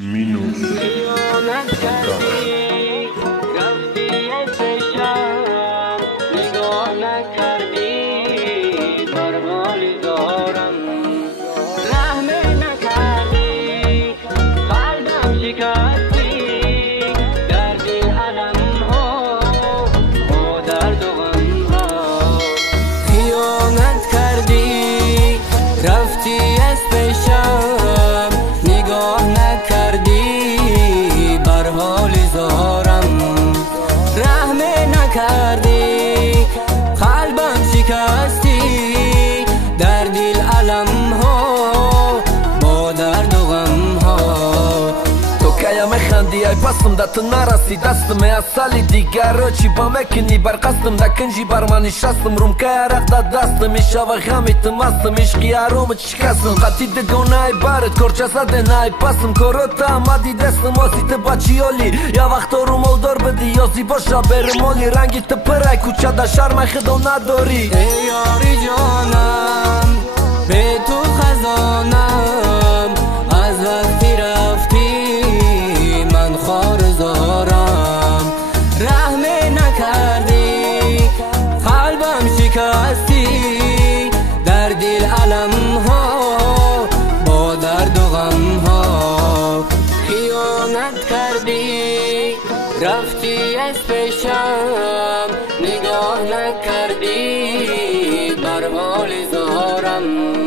مینوش نگاه نکردی بر حالی دارم، رحم نکردی قلبم شکستی، دردی علم ها با درد و غم ها. خیانت کردی رفتی از پیشم، نگاه نکردی بر حالی دارم، رحم نکردی قلبم شکستی، در دل علم ها با درد و غم ها. تو کایم خندی ای پسم ده تو نرسی دستم از سالی دیگر رو چی با مکنی بر قصدم ده کنجی بر من نشستم روم که عرق ده دستم ایشا و غمیتم مستم عشقی حرومت شکستم قطی ده گونه بارد کرچه ده نای پسم کروت آمدی دستم آسیت بچیالی یا وقت رو مولدار بدی یا زیباشا برمالی رنگی تو پرای کوچه ده شرم خدا نداری. ای یاری جانم به تو خزانم، از وقتی رفتی من خار زارم، رحم نکردی قلبم شکستی، در دل علم ها با درد و غم ها. خیانت کردی رفتی از پیشم، نگاه نکردی بر حال زارم.